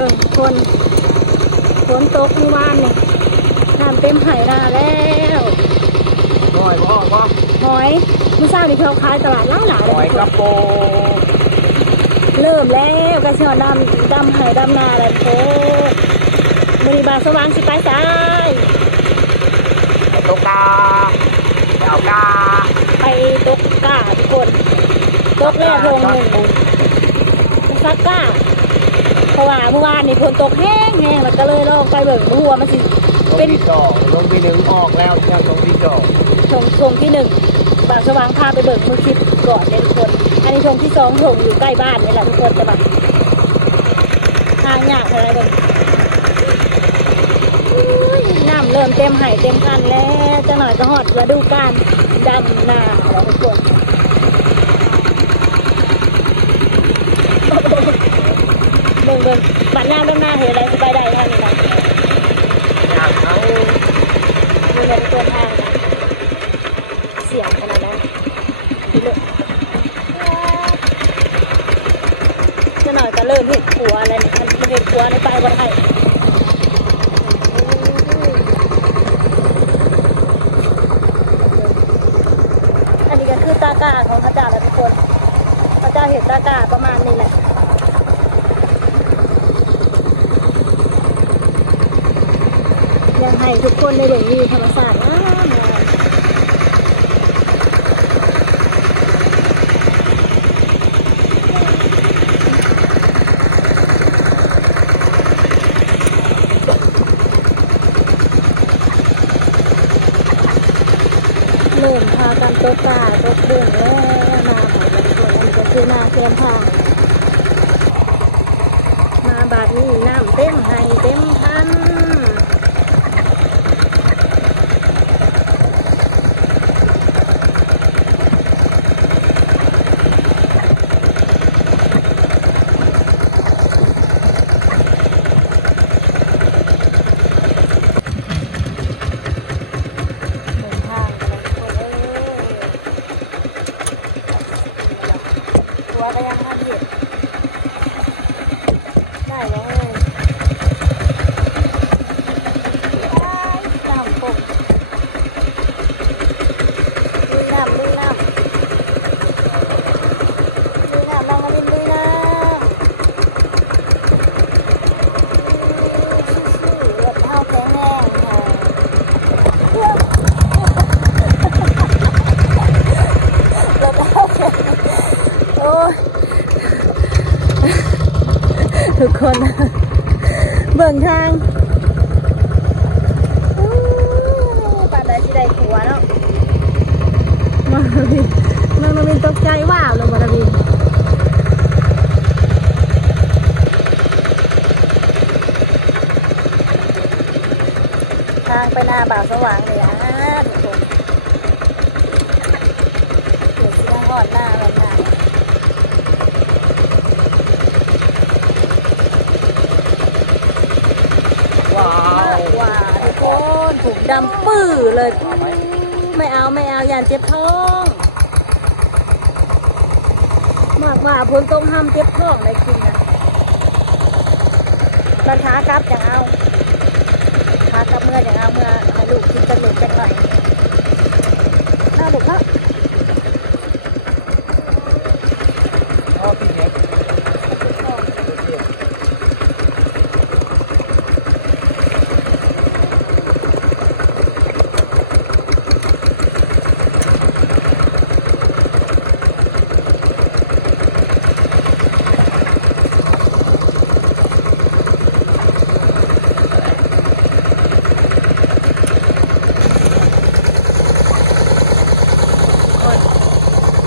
บิ่งคนฝนตกเมื่อวานนี่น้ำเต็มไหนาแล้วหอยบ่หอยมื้อเช้านี่เขาขายตลาดล้างหลายเลย หอยกระโปง เริ่มแล้วกระเช้าดำไหดำนาแล้วโคมื้อนี้บ่ายสว่างสิไปซ้าย ไอ้ตกกาเอากาไปตกกาทุกคนตกแรกลงหนึ่งซักกาเพราะว่าเมื่อวานนี่ฝนตกแห้งแล้วก็เลยลองไปเบิ่งหัวมันสิเป็นดอกลงปีหนึ่งออกแล้วเที่ยวลงปีดอกชงที่หนึ่งบ่าวสว่างพาไปเบิ่งมือคลิปก่อนเนี่ยทุกคนอันนี้ชงที่สองชงอยู่ใกล้บ้านนี่แหละทุกคนจะแบบทางยากอะไรเบิ่งน้ำเริ่มเต็มไหเต็มกันแล้วจะหน่อยก็หอดฤดูกาลดำนาแล้วทุกคนเบิ่งบัดหน้าดำนาเห็นอะไรสบายได้ท่านนี่นะอยากเอาดูเงินตัวทางเสียงขนาดนั้นจะหน่อยก็เริ่มเห็ดขัวอะไรเนี่ยมันเห็ดขัวในปลายวันไทยอันนี้ก็คือตากาของพระเจ้าแล้วทุกคนพระเจ้าเห็นตากาประมาณนี้แหละยังให้ทุกคนได้เห็นวิวธรรมชาติงามเริ่มพากันตกกาตกบุ่งแล้วนาหอยทุกคนอันนี้ก็คือนาแคมทางมาบาดนี้น้ำเต็มไห้เต็มคันก็ยังทำเห็ดได้เลยน้ำปกลุยน้ำน้องมาลินลุยน้ำรถเท้าแข็งแรงค่ะรถเท้าแข็งโอ้ยทุกคนเบิ่งทางป่านใดที่ได้ขัวเนาะน้องนาวินตกใจว้าวลงมานาวินทางไปนาบ่าวสว่างเลยทุกคนเดี๋ยวสิมาหอดหน้าแบบนั้นว้าวทุกคนถูกดำปื้อเลยไม่เอาอย่าเจ็บท้องมากว่าพ้นต้มห้ามเจ็บท้องได้กินนะราคากลับอย่างเอาขากลับเมื่ออย่างเอาเมื่อให้ลูกกินจะหลุดกันหน่อยเอาลูกครับพี่เน็ต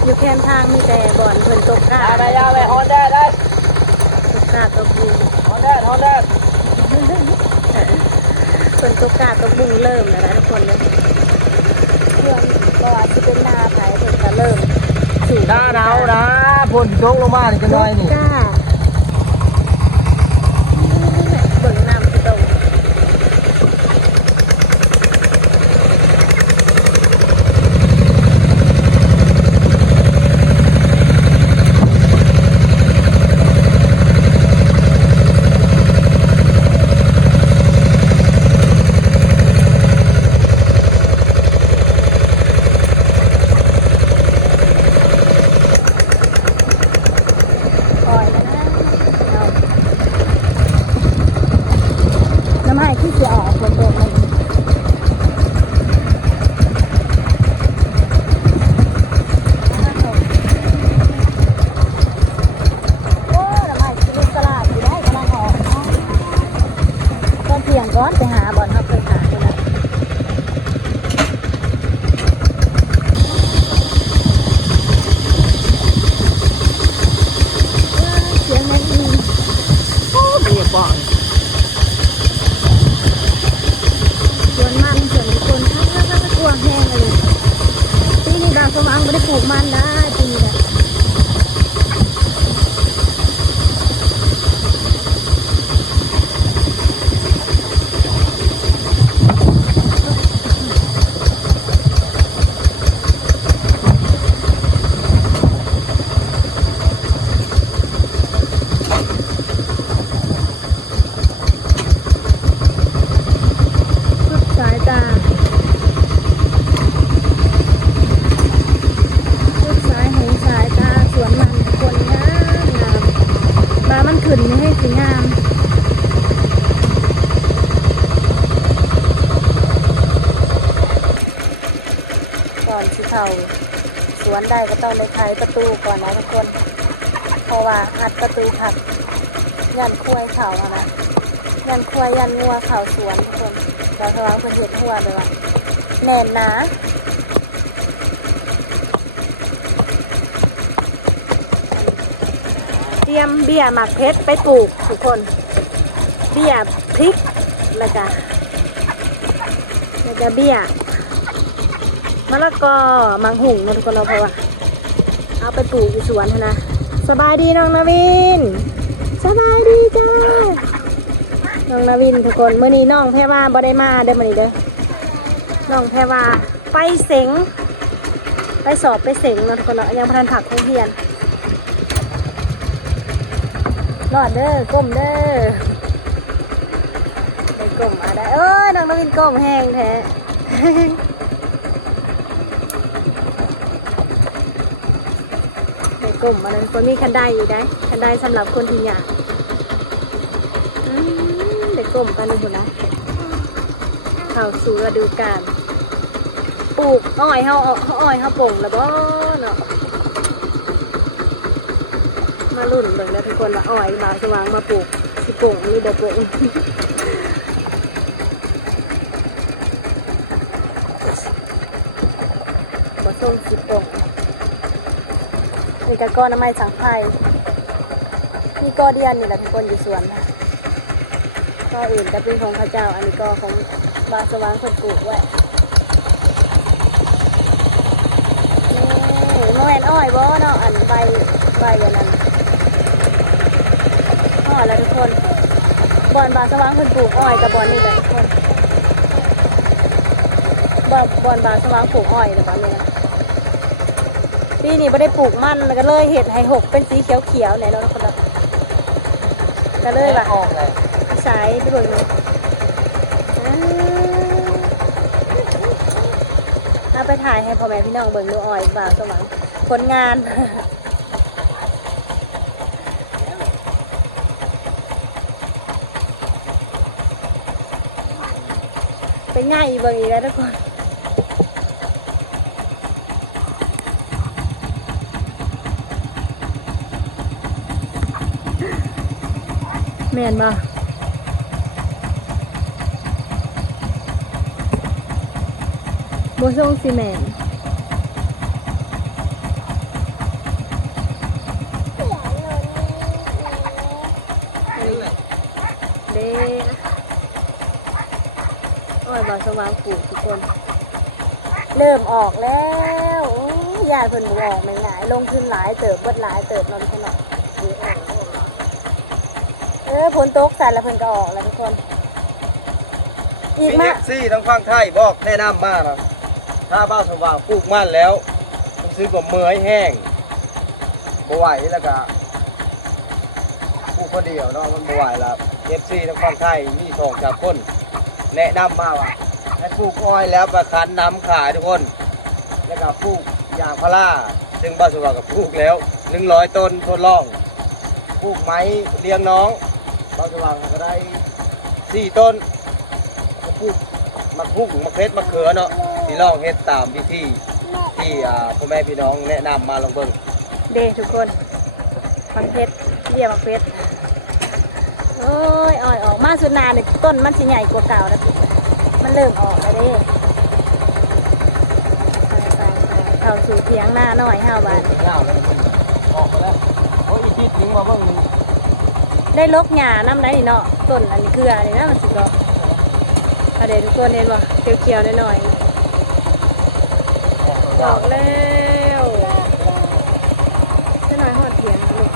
อยู่แคมทางมีแต่บ่อนเพิ่นตกกาได้ยาวเลยฮอนได้ตกกาตกบุงฮอนได้เพิ่นตกกาตกบุงเริ่มแล้วนะทุกคนเลยเพื่อนก็อาจจะเป็นนาไผ่เพิ่นก็เริ่มสู่หน้าหนาวนะฝนตกลงมานี่ก็น้อยนี่เบิ่งน้ำที่ตรง ร้อนไปหาบ่อนเขาเคยหาคนนั้นเสียงแม่น โอ้มีบ่อน สวนมันสวนคนถ้ากลัวแห้งเลยปีนี้ดาวสว่างไม่ได้ปลูกมันได้ปีนี้นะสายตาลูกสายหูสายตาสวนมันคนงามงามบามันขึ้นไม่ให้สีงามก่อนสิเข้าสวนได้ก็ต้องได้ไขประตูก่อนนะทุกคนเพราะว่าหัดประตูหัดยันคุ้ยเข่าอะนะยันคุ้ยยันงัวเข่าสวนทุกคนเราสว่างเพื่อนเห็นทั่วเลยว่าแน่นหนาเตรียมเบี้ยหมักเพชรไปปลูกทุกคนเบี้ยพริกแล้วก็เบี้ยมะละกอมังหุงนะทุกคนเราเพราะว่าเอาไปปลูกอยู่สวนนะสบายดีน้องนาวินสบายดีจ้าน้องนาวินทุกคนเมื่อนี้น้องแพรว่าบ่ได้มาเด้อมื้อนี้เด้อน้องแพรว่าไปเสงไปสอบไปเสงนะทุกคนเนาะยังบ่ทันผักของเพียนรอดเด้อก้มเด้อได้ก้มมาได้น้องนาวินก้มแห้งแท้ ในกลุ่มอันนั้นก็มีคันไดอยู่ได้คันไดสำหรับคนที่อยากในกลุ่มกันดูนะเข้าสู่ฤดูกาลปลูกอ้อยเขาปลูกแล้วบ่เนาะมาลุ่นเบิ่งแล้วทุกคนว่าอ้อยบาวสว่างมาปลูกสิปลูกหรือบ่ปลูกบ่ส่งสิปลูกนี่ก็ก้อนน้ำไม้สังไพรมีก้อเดียนนี่แหละทุกคนอยู่สวนนะก้ออื่นจะเป็นของข้าเจ้าอันนี้ก็ของบาสว่างคนปลูกไว้นี่มะแวนอ้อยบ่เนาะอันใบอย่างนั้นอ้อยแล้วทุกคนบอนบาสว่างคนปลูกอ้อยกับบอนนี่แหละทุกคนบอนบาสว่างปลูกอ้อยนะบอนนี่นะปีนี้ไม่ได้ปลูกมันแล้วก็เลยเห็ดให้หกเป็นสีเขียวๆเนี่ยเราคนละก็เลยแบบสายไปเบิ่งเนาะเอาไปถ่ายให้พ่อแม่พี่น้องเบิ่งดูอ้อยบ่าวสว่างผลงานเป็นง่ายอีกเบิ่งอีกแล้วทุกคนแม่นบ่บ่ส่งสิแม่นเด้อ้อยบ่สว่างปลูกทุกคนเริ่มออกแล้วยายเพิ่นบ่ออกไม่ง่ายลงทุนหลายเติบเบิดหลายเติบนำขนาดฝนตกใส่แล้วเพิ่นก็ออกแล้วทุกคนอีกมา ซี่ทั้งฟังไทยบอกแนะนำมากนะถ้าบ้านสว่างปลูกมันแล้วมันซื้อกับเมื่อยแห้งบ่ไหวแล้วก็ปลูกคนเดียวเนาะมันบ่ไหวแล้วซี่ทั้งฟังไทยมีทองจากคนแนะนำมาว่าให้ปลูกอ้อยแล้วประคันน้ำขายทุกคนแล้วก็ปลูกยางพาราซึ่งบ้านสว่างกับปลูกแล้ว100 ต้นทดลองปลูกไม้เลี้ยงน้องบ้านสว่างก็ได้4 ต้นปลูกมักฮุ้งมักเพชรมักเขือเนาะที่ลองเฮ็ดตามวิธีที่พ่อแม่พี่น้องแนะนำมาลองเบิ่ง เด้ทุกคนมังเพชรเยี่ยมังเพชร โอ้ยอ่อยออกมาสุดนาเนี่ยต้นมันสิใหญ่กว่าเก่าแล้วมันเริ่มออกแล้วเด้เข้าสู่เถียงหน้าหน่อยห้าบาท เล่าแล้วมันออกมาแล้วโอ้ยอีทิศยิงมาเบิ่ง ได้ลกหญ้าน้ำได้เนาะต้นอันนี้คืออะไรนะมันสิบอกเอาเดี๋ยวทุกคนเห็นบ่เขียวๆหน่อยๆออกแล้วจะหน่อยหอดเถียงลูก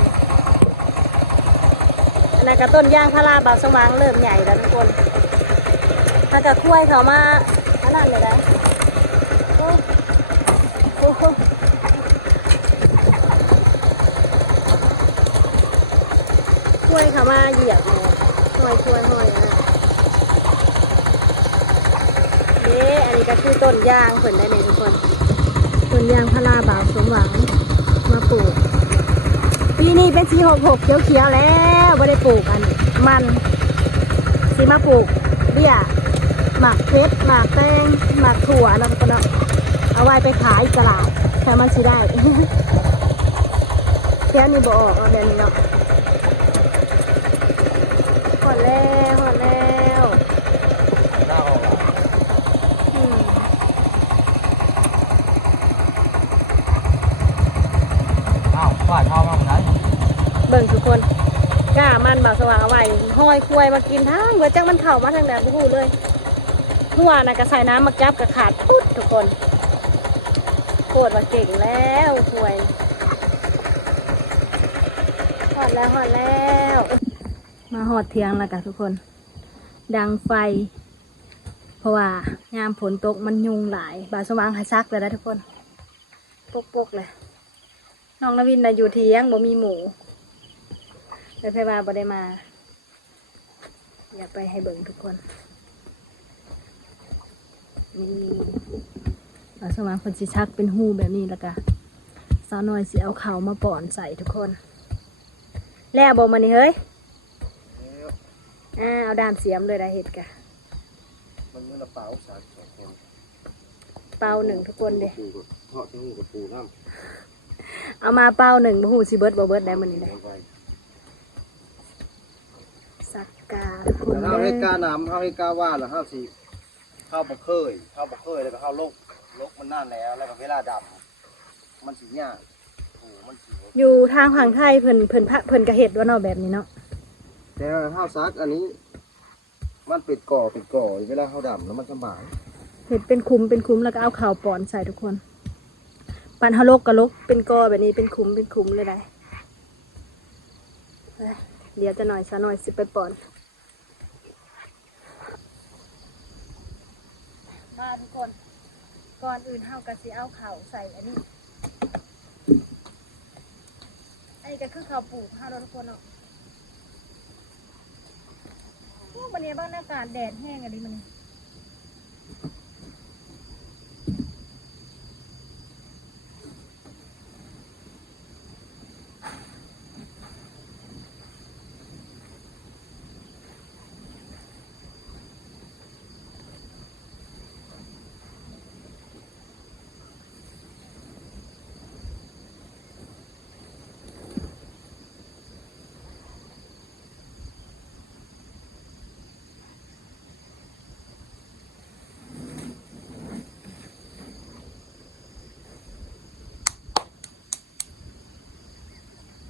อันนั้นก็ต้นยางพาราบาวสว่างเริ่มใหญ่แล้วทุกคนถ้าจะคุ้ยเขามาอันนั้นเลยนะโอ้โหคุ้ยเขามาเหยียบเลยห้อยนะนี่อันนี้ก็คือต้นยางผลได้เลยทุกคนต้นยางพาราบาวสมหวังมาปลูกปีนี้เป็นสี66เขียวๆแล้วไม่ได้ปลูกอันมันสีมาปลูกเบี้ยหมักเพชรหมักแตงหมักถั่วนะทุกคนเนาะเอาไว้ไปขายตลาดแค่มันสิได้ แค่นี้บ่ออกเอาแบบนี้เนาะหอดแล้วหน้าออกอ่ะ อืม อ้าวฝ่ายเข้ามาไหน เบิ่งทุกคนกล้ามันบ่าวสว่างเอาไว้ห้อยควายมากินทั้งเวจังมันเข่ามาทางไหนไม่รู้เลยเมื่อวานน่ะก็ใส่น้ำมาจับกับขาดพุดทุกคนโคตรว่าเก่งแล้วควายหอดแล้วมาหอดเทียงแล้วกันทุกคน ดังไฟ เพราะว่ายามฝนตกมันยุงหลายบ่าวสว่างหาซักเลยนะทุกคนปกเลยน้องนวินน่ะอยู่เทียงบ่มีหมูเลยพยาบาลบ่ได้มาอย่าไปให้เบิ่งทุกคนนี่บ่าวสว่างคนสิชักเป็นหูแบบนี้แล้วก็สาวน้อยสิเอาเขามาป่อนใส่ทุกคนแล้วบ่มานี่เฮ้ยเอาด้ามเสียมเลยนะเห็ดกะ มันเมื่อเราเปล่าสามสองคน เป่าหนึ่งทุกคนเด้ เพาะทั้งกับปูน้ำ เอามาเป่าหนึ่งบ่ฮู้สิเบิดบ่เบิดได้มื้อนี้ได้สักกาทุกคน ถ้าให้กาน้ำถ้าให้กาว่าแล้วถ้าสิข้าวบะเคยแล้วก็ข้าวลกมันน่านแล้วก็เวลาดำมันสีหญ้าโอ้มันสี อยู่ทางฝั่งไทยเพิ่นก็เฮ็ดว่าเนาะแบบนี้เนาะ แต่ข้าวซักอันนี้ มันเป็นก่อเวลาข้าวดำแล้วมันสบาย เฮ็ดเป็นคุ้มแล้วก็เอาข้าวป่อนใส่ทุกคนปันเฮาลกก็ลกเป็นกอแบบนี้เป็นคุ้มเลยได้เดี๋ยวจะหน่อยซะหน่อยสิไปป่อนมาทุกคนก่อนอื่นเฮาก็สิเอาข้าวใส่อันนี้อันนี้ก็คือข้าวปลูกเฮาเนาะทุกคนเนาะพวกวันนี้บ้านอากาศแดดแห้งอะดิมัน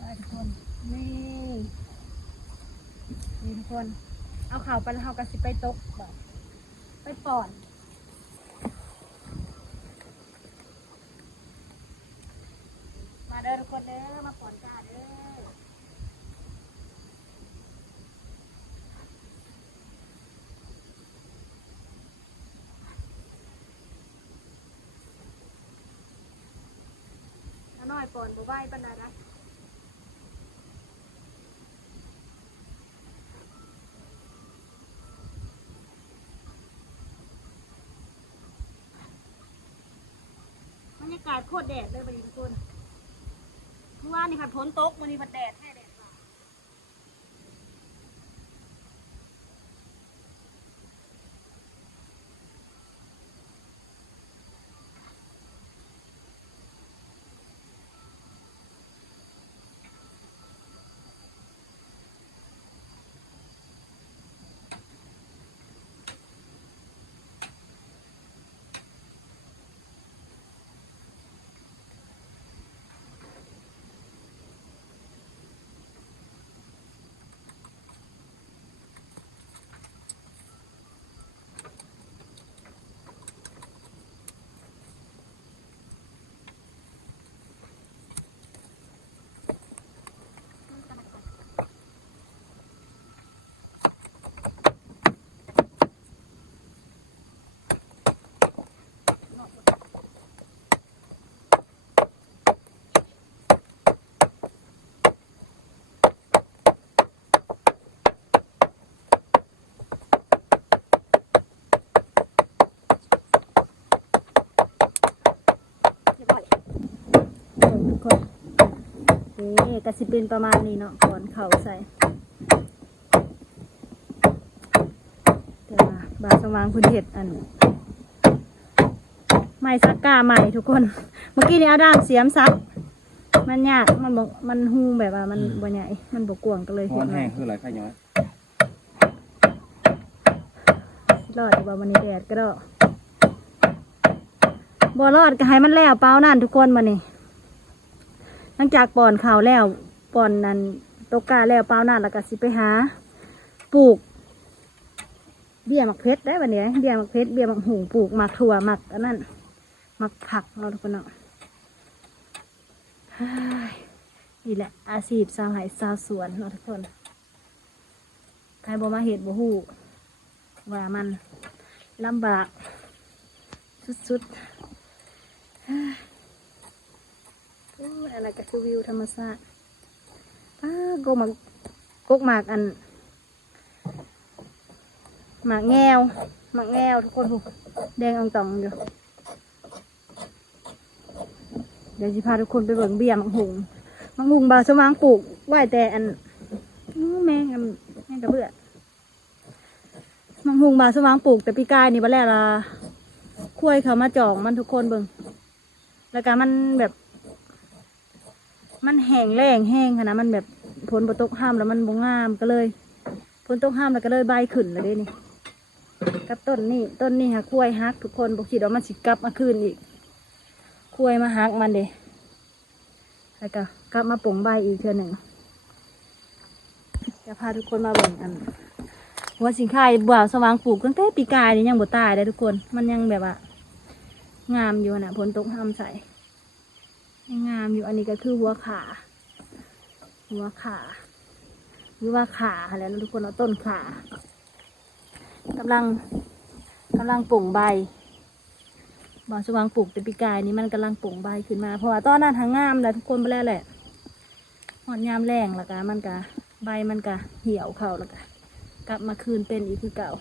นี่ทุกคนนี่ทุกคนเอาข่าวไปแล้วเขากระสิไปตกแบบไปป่อนมาเด้อทุกคนเด้อมาป่อนกาเด้อน้อยป่อนบ่ไหวปันใดนะบรรยากาศโคตรแดดเลยวันนี้ทุกคนเมื่อวานนี่ผัดฝนตกวันนี้ผัดแดดแค่แดดมา ก็สิเป็นประมาณนี้เนาะก่อนเขาใส่แต่ว่าบาสว่างพื้นเห็ดอันไม้ซักกาใหม่ทุกคนเมื่อกี้นี้เอาด้ามเสียมซักมันยากมันบอกมันหูแบบว่ามันบ่ใหญ่มันบ่กว้างก็เลย ฮ้อนแห้งคืออะไรข้าย้อย รอดว่าวันนี้แดดก็ได้บ่รอดก็ให้มันแล้วเปล่านั่นทุกคนมานี่หลังจากป่อนข่าวแล้วป่อนนั้นตกกาแล้วเปล่านั่นแล้วก็สิไปหาปลูกเบี้ยหมักเพชรได้วันนี้เบี้ยหมักเพชรเบี้ยหมักหุงปลูกหมักถั่วหมักอันนั้นหมักผักเราทุกคนเนาะนี่แหละอาชีพชาวไร่ชาวสวนเนาะทุกคนใครบ่มาเห็ดบ่ฮู้ว่ามันลำบากสุดๆอะไรก็คือวิวธรรมชาติกกหมากอันหมากแง่วทุกคนผูแดงอ่องตองอยู่เดี๋ยวจะพาทุกคนไปเบิ่งเบี้ยหมักหุงบาวสว่างปลูกไว้แต่อันแมงกระเบื้อมังหุงบาสว่างปลูกแต่ปีกายนี่บ่แล้วละคุ้ยเขามาจองมันทุกคนเบิ่งแล้วก็มันแบบมันแห้งแรงแห้งขนาดมันแบบผลบ่ตกห้ามแล้วมันบ่งามก็เลยผลตกห้ามแล้วก็เลยใบขึ้นเลยเด้นี่กับต้นนี่ค่ะคุ้ยฮักทุกคนบ่คิดว่ามันสิกลับมาคืนอีกคุ้ยมาฮักมันเด้แล้วก็กลับมาปลงใบอีกเทื่อหนึ่งจะพาทุกคนมาเบิ่งอันหัวสิงไข่บ่าวสว่างปลูกตั้งแต่ปีกายนี่ยังบ่ตายเลยทุกคนมันยังแบบว่างามอยู่นะผลตกห้ามใส่ยังงามอยู่อันนี้ก็คือหัวขาหรือว่าขาแล้วทุกคนเอาต้นขากำลังปลูกใบบ่าวสว่างปลูกแต่ปีกายนี่มันกำลังปลูกใบขึ้นมาเพราะว่าตอนนั้นทางงามแล้วทุกคนไปแล้วแหละหอดยามแรงแล้วก็มันก็ใบมันก็เหี่ยวเข้าแล้วก็กลับมาคืนเป็นอีกคือเก่า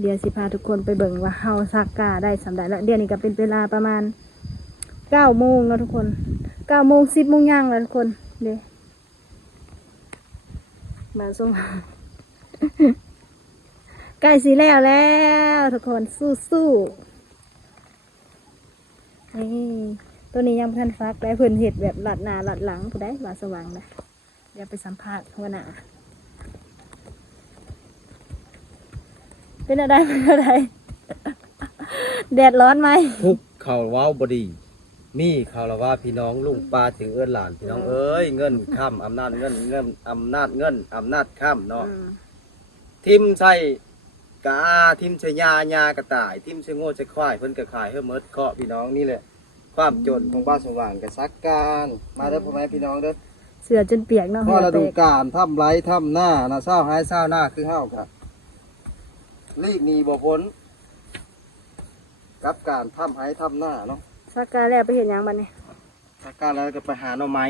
เดี๋ยวสิพาทุกคนไปเบิ่งว่าเฮาซักกาได้สำเร็จแล้วเดี๋ยวนี้ก็เป็นเวลาประมาณ9 โมงแล้วทุกคน9 โมง 10 โมงย่างแล้วทุกคนเดี๋ยวมาส่ง ใกล้สิแล้วทุกคนสู้นี่ตัวนี้ยังเพิ่นฟักได้เพิ่นเห็ดแบบหลัดหน้าหลัดหลังผู้ใดว่าสว่างนะเดี๋ยวไปสัมภาษณ์หัวหน้าเป็นอะไรแดดร้อนไหมทุกเขาว้าวบดีมีเขาละว่าพี่น้องลุงป้าถึงเอื้อนหลานพี่น้องเอ้ยเงินข้ามอำนาจเงินอำนาจข้ามเนาะทิมใส่กาทิมใส่ยากระต่ายทิมใส่โง่ใส่ควายเพิ่นกระขายเพื่อเมิดเคาะพี่น้องนี่แหละความจนของบ้านสว่างกับซักการมาเด้อพ่อแม่พี่น้องเด้อเสือจนเปียกเนาะพอฤดูกาลทำไรทำหน้านะเศร้าหายเศร้าหน้าคือเฮาครับรีบมีบ่พ้นกับการทำหายทำหน้าเนาะซักการแล้วไปเห็นยังบ้านนี่ซักการแล้วก็ไปหาหน่อไม้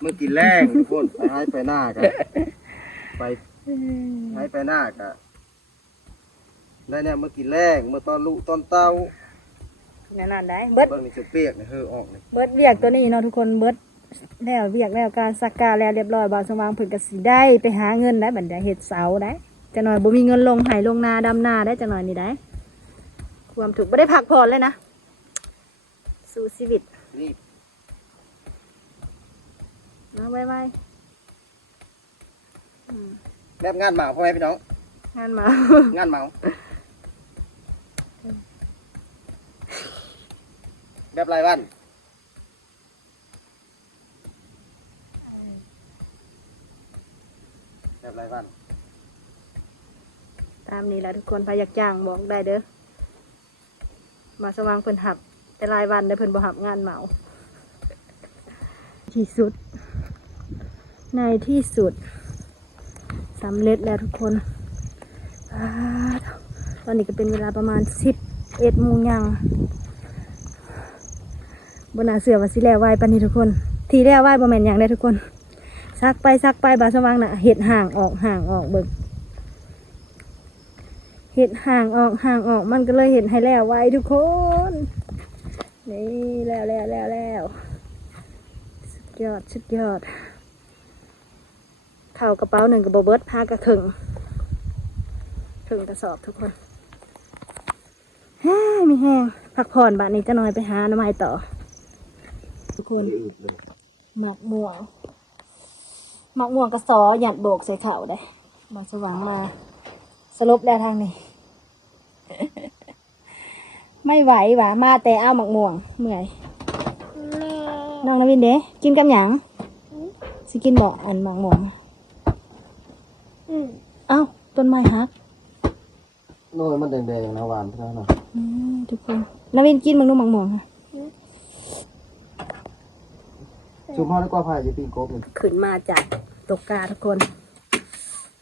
เมื่อกินแรงทุกคนไปหายไปหน้ากันไปหายไปหน้ากันได้เนี่ยเมื่อกินแรงเมื่อตอนลูกตอนเต้านั่นได้เบิดนี่จะเปียกเนี่ยออกเลยเบิดเวียกตัวนี้เนาะทุกคนเบิดแล้วเวียกแล้วการซักการแล้วเรียบร้อยบ่าวสว่างเพิ่นก็สิได้ไปหาเงินได้บัดนี้เฮ็ดเสาได้จะหน่อยบ่มีเงินลงไห้ลงนาดำนาได้จะหน่อยนี่ได้ความถูกไม่ได้พักผ่อนเลยนะสู้ชีวิตนี่เอาไว้แบบงานเหมาพ่อแม่พี่น้องงานเหมางานเหมาแบบรายวันแบบรายวันตามนี้แหละทุกคนพาอยากจ้างบอกได้เด้อมาสว่างเพิ่นหับแต่รายวันได้เพิ่นบ่หับงานเหมาที่สุดในที่สุดสำเร็จแล้วทุกคนตอนนี้ก็เป็นเวลาประมาณ10 11 โมงยังบนหน้าเสือว่าสิแล้วไหวปานนี้ทุกคนทีแล้วไหวบ่แม่นหยังได้ทุกคนซักไปบาสว่างน่ะเห็ดห่างออกเบิ่งเห็ดห่างออกมันก็เลยเห็นให้แล้วไหวทุกคนนี่แล้วสุดยอดเข่ากระเป๋า1กับโบเบิร์ตพากระถึงกระสอบทุกคนมีแห้งพักผ่อนบ้านนี้จะน้อยไปหาหน่อไม้ต่อทุกคนหมักม่วงกระสอหยัดโบกใส่เข่าได้มาสว่างมาสรุปแล้วทางนี้ ไม่ไหวหวามาแต่เอาหมักม่วงเมื่อยน้องนวินเด้กินกับหยังสิกินบอกอันหมักม่วงเอ้าต้นไม้ฮัก โน่นมันแดงๆนะหวานเท่านั้นนะ ทุกคนนวินกินมังนุ่มมังม่วงค่ะ ชุมพ่อแล้วก็พายอยู่ปีกบเลย ขึ้นมาจากตกกาทุกคน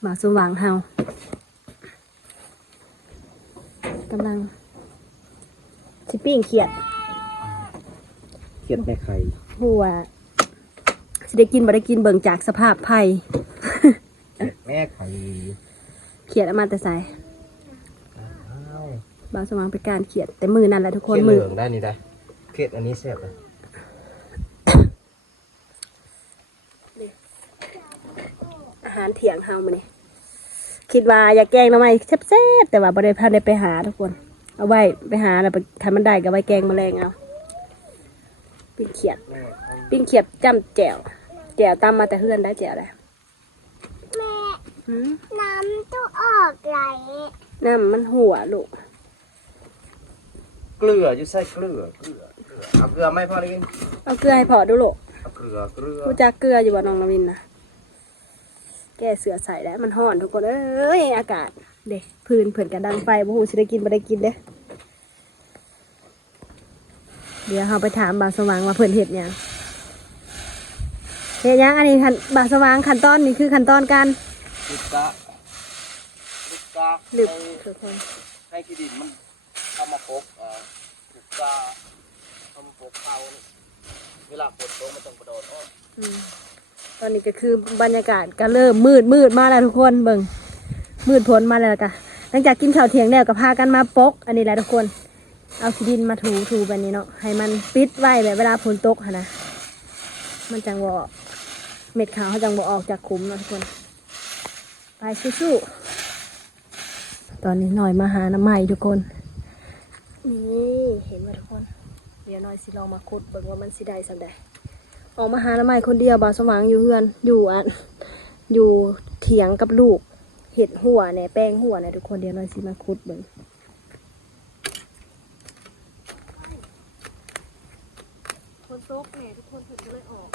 มาสว่างเฮากำลังชิปปิ้งเขียด เขียดแม่ไข่ หัวสิได้กินบ่ได้กินเบิ่งจากสภาพไผ่ เขียดแม่ไข่ เขียดเอามาแต่ใส่บางสว่างไปการเขียดแต่มือนั่นแหละทุกคน เขียด มื เห อ ลืองได้นี่ได้เขียดอันนี้แซ่บเลย อาหารเถียงเฮามาเนี่ยคิดว่าอยากแกงหน่อไม้แซ่บๆแต่ว่าบ่ได้พาได้ไปหาทุกคนเอาไว้ไปหาแล้วไปทำมันได้ก็ไว้แกงแมลงเอาปิ้งเขียดจ้ำแจ่วตำมาแต่เฮือนได้แจ่วเลย แม่น้ำต้องออกไหล น้ำมันหัวลูก เกลืออยู่ใส่เกลือเอาเกลือไหม่พอได้กิน เอาเกลือให้พอดูลูก เอาเกลือ ผู้จักเกลืออยู่บ่น้องนวินนะแก้เสือใส่แล้วมันห่อนทุกคนเอ้ยอากาศเด็กพื้นเผื่อนกระดังไฟบ่ฮู้สิได้กินบ่ได้กินเด้เดี๋ยวเราไปถามบางสว่างว่าเพิ่นเฮ็ดหยังเฮ็ดหยังอันนี้ขั้นบางสว่างขั้นตอนนี้คือขั้นตอนการ ลูกกะ หลึบทุกคน ให้ขี้ดินมันเอามาปกลูกกะเอามาปกเขานี่เวลาฝนตกมันต้องกระโดดอ้อ ตอนนี้ก็คือบรรยากาศก็เริ่มมืดมาแล้วทุกคนเบิ่งมืดพ้นมาแล้วกะหลังจากกินข้าวเที่ยงแล้วก็พากันมาปกอันนี้แหละทุกคนเอาขี้ดินมาถูแบบนี้เนาะให้มันปิดไว้แบบเวลาฝนตกนะมันจังบ่เม็ดขาวเขาจังบ่ออกจากขุมนะทุกคนไปสู้ๆตอนนี้หน่อยมาหาน้ำใหม่ทุกคนนี่เห็นไหมทุกคนเดี๋ยวหน่อยสิลองมาขุดเบิ่งว่ามันสิได้สักใดออกมาหาน้ำใหม่คนเดียวบ่าวสว่างอยู่เฮือนอยู่เถียงกับลูกเห็ดหัวเนี่ยแป้งหัวเนี่ยทุกคนเดี๋ยวหน่อยสิมาขุดเบิ่งคนโต๊ะเนี่ยทุกคนถึงจะเลยออก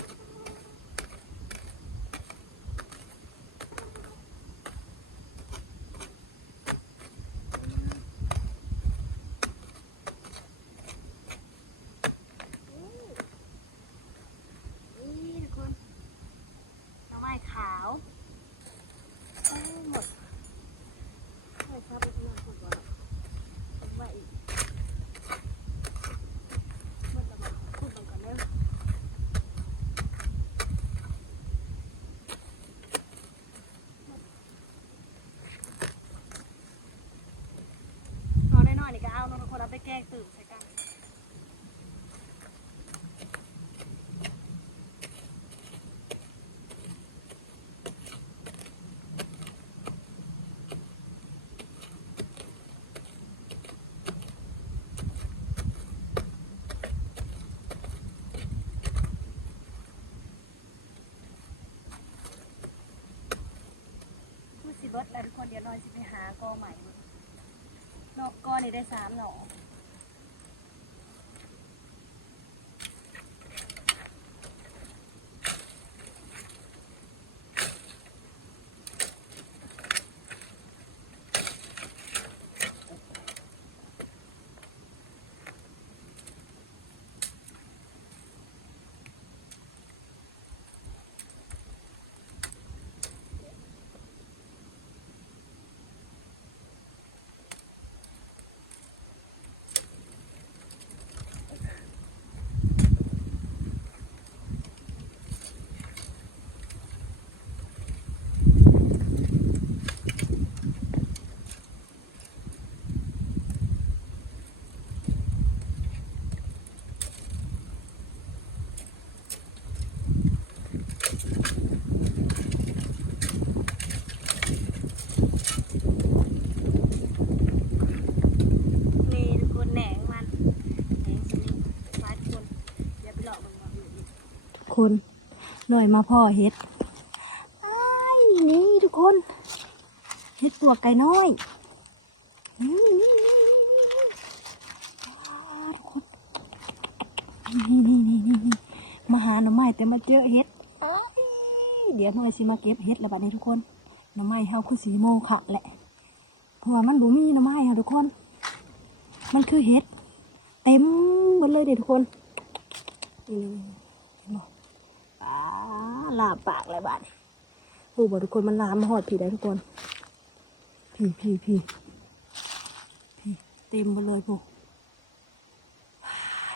นี่ทุกคนน้ำไม้ขาวหมดใช่ครับเป็นขนาดถูกว่าว่าอีกเมื่อตะวันพูดตรงกันแล้วนอนน้อยๆนี่ก็เอาทุกคนเอาไปแกงตื่นใส่กันสิเบิดแล้วทุกคนเดี๋ยวน้อยสิไปหากอใหม่นอกกอนี่ได้3 หน่อ คนหน่อยมาพ่อเฮ็ดอ้ายนี่ทุกคนเฮ็ดปวกไก่น้อยนี่มาหาหน่อไม้แต่มาเจอเฮ็ดเดี๋ยวหน่อยสิมาเก็บเฮ็ดแล้วบัดนี้ทุกคนหน่อไม้เฮาคือสีโมขะแหละเพราะว่ามันบ่มีหน่อไม้ค่ะทุกคนมันคือเฮ็ดเต็มหมดเลยเด็กทุกคนนี่เห็นบ่ลาบปากเลยบ้านโอ้บอกทุกคนมันลามมาหอดผีได้ทุกคนผีเต็มหมดเลยพวก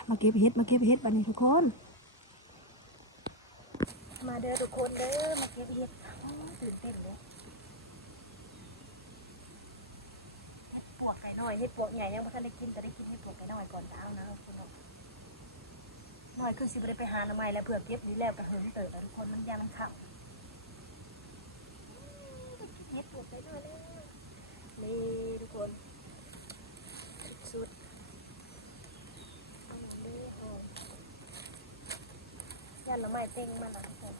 มาเก็บเห็ดบ้านนี้ทุกคนมาเด้อทุกคนเด้อมาเก็บเห็ดตื่นเต้นเลยเห็ดปวกไก่น้อยเห็ดปวกใหญ่ยังไม่ทันได้กินแต่ได้กินเห็ดปวกไก่น้อยก่อนเช้านะคุณน้องน้อยคือสิบ่ได้ไปหาหน่อไม้แล้วเผื่อเก็บดีแล้วกระเหินเติบทุกคนมันยามันขับเฮ็ดปวกไก่น้อยเลยนี่ทุกคนสุดยันหน่อไม้เต็งมันอ่ะทุกคน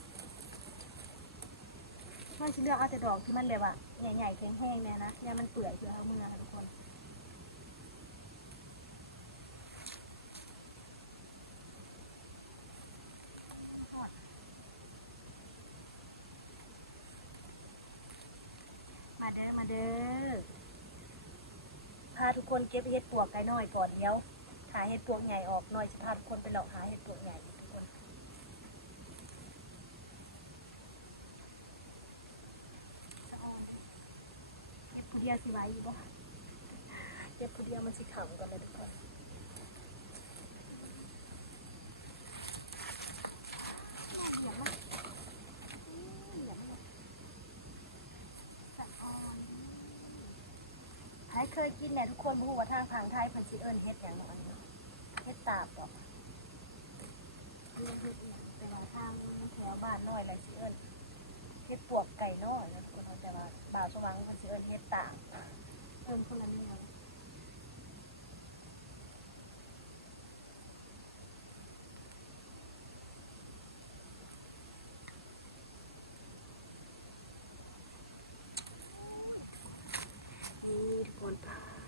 มันสิเลือกเอาแต่ดอกที่มันแบบว่าใหญ่ๆแข็งๆเนี่ยนะยันมันเปื่อยเพื่อเอามือค่ะทุกคนมาเด้อพาทุกคนเก็บเห็ดปวกไก่น้อยก่อนเดี๋ยวหาเห็ดปวกใหญ่ออกหน่อยจะพาทุกคนไปเลาะหาเห็ดปวกใหญ่ทุกคนเก็บผู้เดียวสิไหวอยู่บ่เก็บผู้เดียวมันสิขำกันเลยทุกคนเคยกินเนี่ยทุกคนรู้ว่าทางทางไทยเพิ่นสิเอิ้นเฮ็ดอย่างนั้นเฮ็ดตาบดอกแต่ว่าทางแถวบ้านน้อยอะไรสิเอิ้นเฮ็ดปวกไก่น้อยนะทุกคนแต่ว่าบ่าวสว่างเพิ่นสิเอิ้นเฮ็ดตาบเอิ้นคนละเรื่อง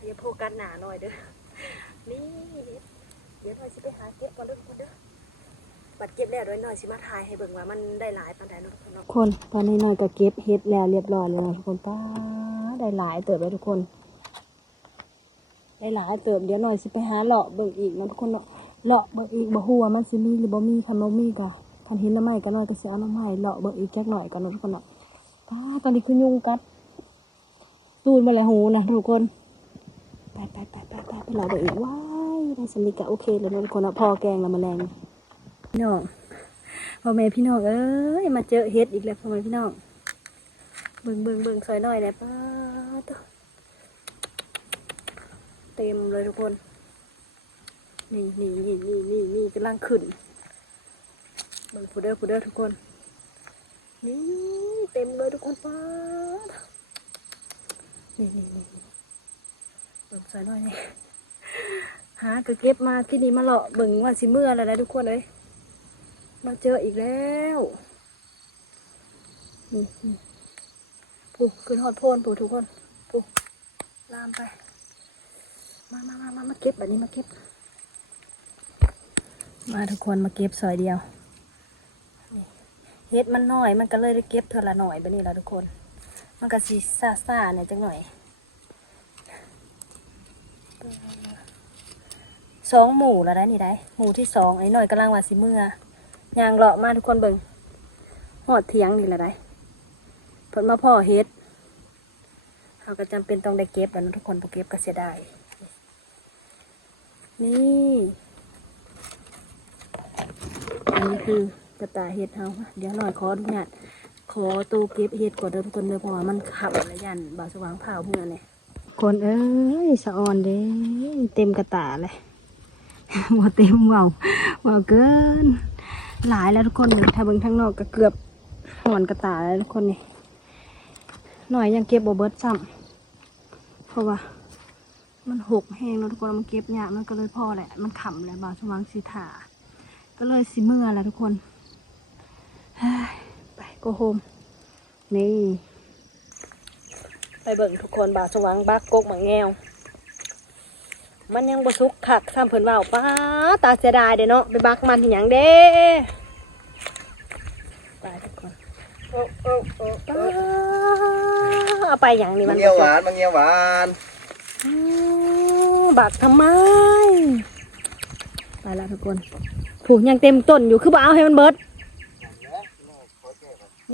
อย่าโฟกัสหนาหน่อยเด้อนี่เดี๋ยวหน่อยสิไปหาเก็บก่อนเด้อทุกคนเด้อบัดเก็บแล้วด้วยหน่อยสิมาถ่ายให้เบิ่งว่ามันได้หลายปานใดเนาะทุกคนตอนนี้หน่อยก็เก็บเฮ็ดแล้วเรียบร้อยแล้วนะทุกคนป้าได้หลายเติบแล้วทุกคนได้หลายเติบเดี๋ยวหน่อยสิไปหาเลาะเบิ่งอีกนะทุกคนเนาะเลาะเบิ่งอีกบ่ฮู้ว่ามันสิมีหรือบ่มีคันบ่มีก็คันเห็นหน่อไม้ก็หน่อยก็สิเอาหน่อไม้เลาะเบิ่งอีกจักหน่อยก่อนนะทุกคนเนาะป้าตอนนี้คือยุงกัดตูนมาแล้วหูนะทุกคนไปรอเดี๋ยวอีกว้ายได้สมิกะโอเคเลยนะทุกคนพอแกงแล้วมาแรงพี่น้องพ่อแม่พี่น้องเอ้ยมาเจอเฮ็ดอีกแล้วพ่อแม่พี่น้องเบิ่งซอยหน่อยเลยป้าตัวเต็มเลยทุกคนนี่กำลังขึ้นเบิ่งผู้เด้อทุกคนนี่เต็มเลยทุกคนป้านี่เบิ่งซอยหน่อยนี่หากระเก็บมาที่นี่มาเลาะเบิ่งว่าสิเมื่ออะไรทุกคนเลยมาเจออีกแล้วนี่ปูขึ้นหอดโพนปูทุกคนปูลามไปมาเก็บแบบนี้มาเก็บมาทุกคนมาเก็บซอยเดียวเฮ็ดมันน้อยมันก็เลยได้เก็บเท่าละหน่อยแบบนี้แล้วทุกคนมันก็สีซ่าเนี่ยจังหน่อย2 หมู่แล้วได้นี่ได้หมู่ที่2ไอ้หน่อยกำลังว่าสิเมื่อยางเลาะมาทุกคนเบิ่งหอดเถียงนี่แหละได้เพิ่นมาพ่อเฮ็ดเขาก็จำเป็นต้องได้เก็บแล้วนะทุกคนพอเก็บก็เสียดายนี่อันนี้คือกระต่ายเฮ็ดเฮาเดี๋ยวหน่อยขอดูหน่อยขอตู้เก็บเฮ็ดก่อนเด้อทุกคนเด้อเพราะว่ามันขับระยันบ่าวสว่างเผาเมื่อเนี่ยคนเอ้ยสะออนเด้เต็มกระต่ายเลยว่าเต็มว่าวเกินหลายแล้วทุกคนเลยถ้าเบิ่งทางนอกก็เกือบหอนกระต่ายแล้วทุกคนนี่หน่อยยังเก็บบ่เบิดซ้ำเพราะว่ามันหกแห้งแล้วทุกคนมันเก็บยากมันก็เลยพอแหละมันขำเลยบ่าวสว่างสีถาก็เลยสิเมื่อแล้วทุกคน โกโฮมนี่ไปเบิ่งทุกคนบ่าวสว่างบักกกหมังแงวมันยังบ่สุกคักซ้ำเพิ่นว่าป้าตาเสียดายเด้เนาะไปบักมันที่หยังเด้ไปทุกคนป้าเอาไปหยังนี่ มั มัน น เงี้ยวหวานมันเงี้ยวหวาน บักทำไมไปแล้วทุกคนผูกยังเต็มต้นอยู่คือบ่เอาให้มันเบิด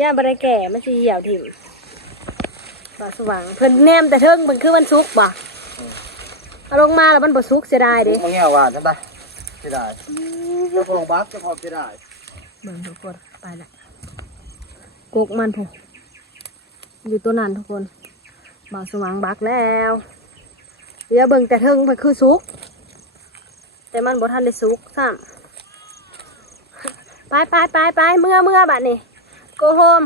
ย่าบ่ได้แก่มันสิเหี่ยวถิ่มบ่าวสว่างเพิ่นแนมแต่เทิงมันคือมันสุกบ่เอาลงมาแล้วมันบ่สุกเสียดายเด้ มันเงี้ยวหวานใช่ปะเสียดายเจ้าของบักเจ้าของเสียดาย เบิ่งทุกคนไปละกกมันผูอยู่ตัวนั้นทุกคนบ่าวสว่างบักแล้วเดี๋ยวเบิ่งแต่เทิงมันคือสุกแต่มันบ่ทันได้สุกซ้ำไปเมื่อบัดนี้โกโฮม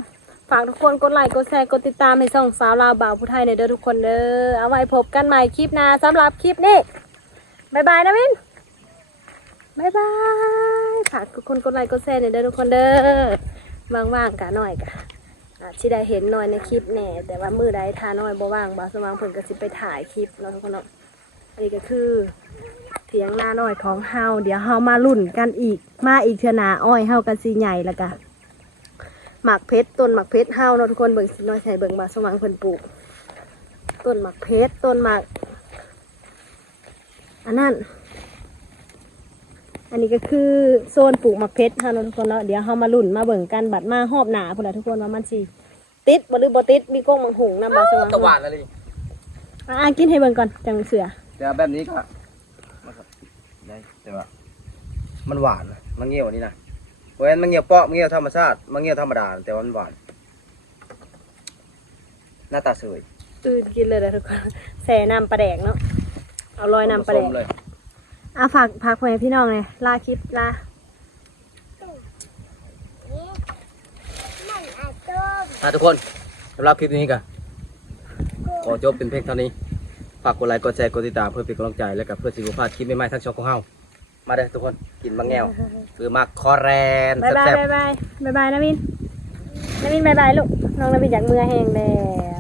ฝากทุกคนกดไลค์กดแชร์กดติดตามให้ส่องสาวลาวบ่าวผู้ไทยในเด้อทุกคนเด้อเอาไว้พบกันใหม่คลิปหน้าสำหรับคลิปนี้บ๊ายบายนะวินบ๊ายบายฝากทุกคนกดไลค์กดแชร์ในเด้อทุกคนเด้อว่างๆกะหน่อยกะอาจสิได้เห็นหน่อยในคลิปแน่แต่ว่ามื้อใดทาน้อยบ่ว่างบ่าวสว่างเพิ่นก็สิไปถ่ายคลิปเนาะทุกคนเนาะอันนี้ก็คือเถียงนาน้อยของเฮาเดี๋ยวเฮามาลุ้นกันอีกมาอีกเทื่อหน้าอ้อยเฮากันสิใหญ่แล้วกะหมักเพชรต้นหมักเพชรเฮาเนาะทุกคนเบิ่งสิน้อยใส่เบิ่งบ่าวสว่างเพิ่นปลูกต้นหมักเพชรต้นหมักอันนี้ก็คือโซนปลูกหมักเพชรเฮาเนาะทุกคนเนาะเดี๋ยวเฮามาลุ้นมาเบิ่งกันบัดมาหอบหนาพุ่นล่ะทุกคนว่ามันสิติดบ่หรือบ่ติดมีก้งมังหุงนำบ่าวสว่าง ตะหวานอะไร กินให้เบิ่งก่อนจังเสือ แต่แบบนี้ก็ได้แต่ว่ามันหวานนะมันเงี้ยวนี่นะเพราะฉะนั้นมันเงี้ยวเปาะมันเงี้ยวธรรมชาติมันเงี้ยวธรรมดาแต่ว่ามันหวานหน้าตาสวย กินเลยนะทุกคนแช่น้ำปลาแดกเนาะเอาลอยน้ำปลาแดก เลย ฝากไว้พี่น้องเลยลาคลิปลา มันอาจจะ ทุกคนสำหรับคลิปนี้กันขอจบเป็นเพียงเท่านี้ฝากกดไลค์กดแชร์กดติดตามเพื่อเป็นกำลังใจและกับเพื่อสิบุพลาดคลิปใหม่ๆทั้งช่องของเฮามาเด้อทุกคนกินมังแง่วคือมักคอแรน บ๊ายบาย แซ่บ บ๊ายบายนะวินบายบายลูกน้องนาวินอยากเมื่อแห้งแล้ว